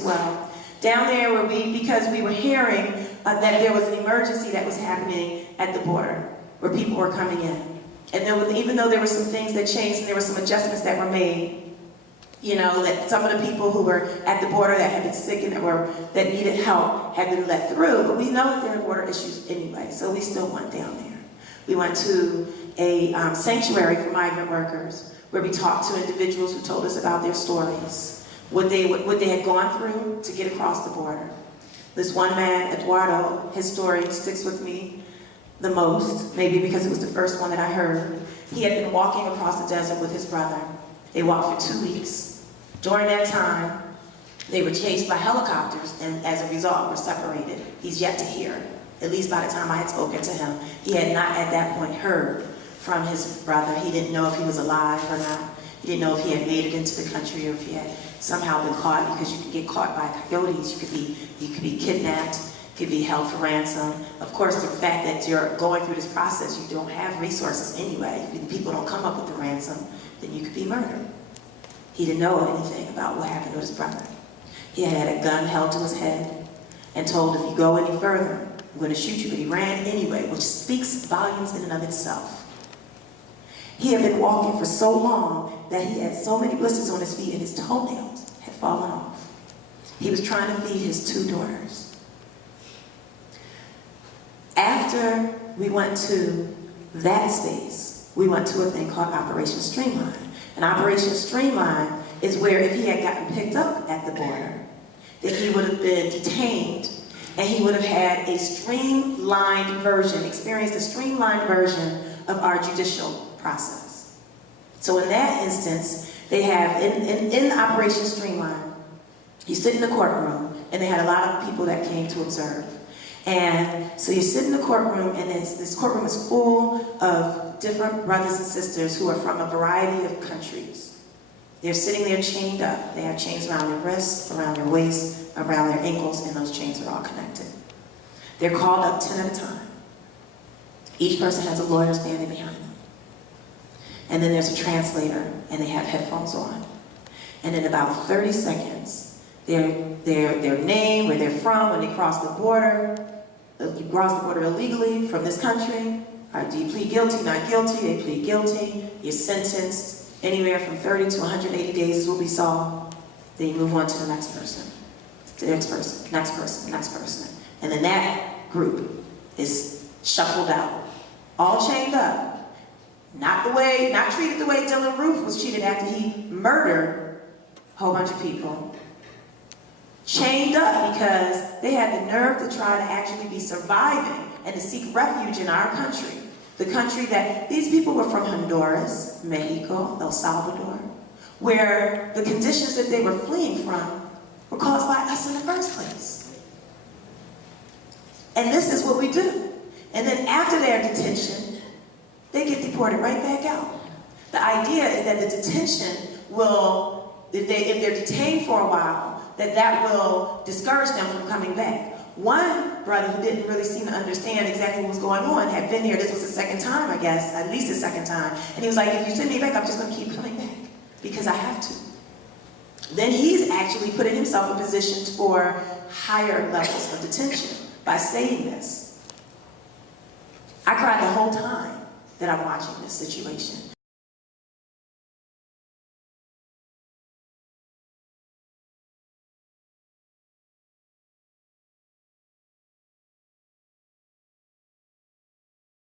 well. Down there where because we were hearing that there was an emergency that was happening at the border, where people were coming in. And even though there were some things that changed and there were some adjustments that were made, you know, that some of the people who were at the border that had been sick and that needed help had been let through, but we know that there are border issues anyway, so we still went down there. We went to a sanctuary for migrant workers, where we talked to individuals who told us about their stories, what they had gone through to get across the border. This one man, Eduardo, his story sticks with me the most, maybe because it was the first one that I heard. He had been walking across the desert with his brother. They walked for 2 weeks. During that time, they were chased by helicopters, and as a result, were separated. He's yet to hear. At least by the time I had spoken to him, he had not at that point heard from his brother. He didn't know if he was alive or not. He didn't know if he had made it into the country or if he had somehow been caught, because you can get caught by coyotes, you could be kidnapped, could be held for ransom. Of course, the fact that you're going through this process, you don't have resources anyway. If people don't come up with the ransom, then you could be murdered. He didn't know anything about what happened to his brother. He had a gun held to his head and told, if you go any further, I'm going to shoot you, but he ran anyway, which speaks volumes in and of itself. He had been walking for so long that he had so many blisters on his feet and his toenails had fallen off. He was trying to feed his 2 daughters. After we went to that space, we went to a thing called Operation Streamline. And Operation Streamline is where if he had gotten picked up at the border, then he would have been detained, and he would have had a streamlined version, experienced a streamlined version of our judicial process. So in that instance, they have, in Operation Streamline, you sit in the courtroom, and they had a lot of people that came to observe. And so you sit in the courtroom, and this courtroom is full of different brothers and sisters who are from a variety of countries. They're sitting there chained up. They have chains around their wrists, around their waist, around their ankles, and those chains are all connected. They're called up 10 at a time. Each person has a lawyer standing behind them. And then there's a translator, and they have headphones on. And in about 30 seconds, their name, where they're from, when they cross the border, you cross the border illegally from this country, do you plead guilty, not guilty? They plead guilty. You're sentenced. Anywhere from 30 to 180 days is what we saw. Then you move on to the next person. The next person, next person, next person. And then that group is shuffled out. All chained up. Not treated the way Dylan Roof was treated after he murdered a whole bunch of people. Chained up because they had the nerve to try to actually be surviving and to seek refuge in our country. The country that these people were from: Honduras, Mexico, El Salvador, where the conditions that they were fleeing from were caused by us in the first place. And this is what we do. And then after their detention, they get deported right back out. The idea is that the detention will, if they're detained for a while, that will discourage them from coming back. One brother who didn't really seem to understand exactly what was going on had been here. This was the second time, I guess, at least the second time. And he was like, if you send me back, I'm just going to keep coming back because I have to. Then he's actually putting himself in positions for higher levels of detention by saying this. I cried the whole time that I'm watching this situation.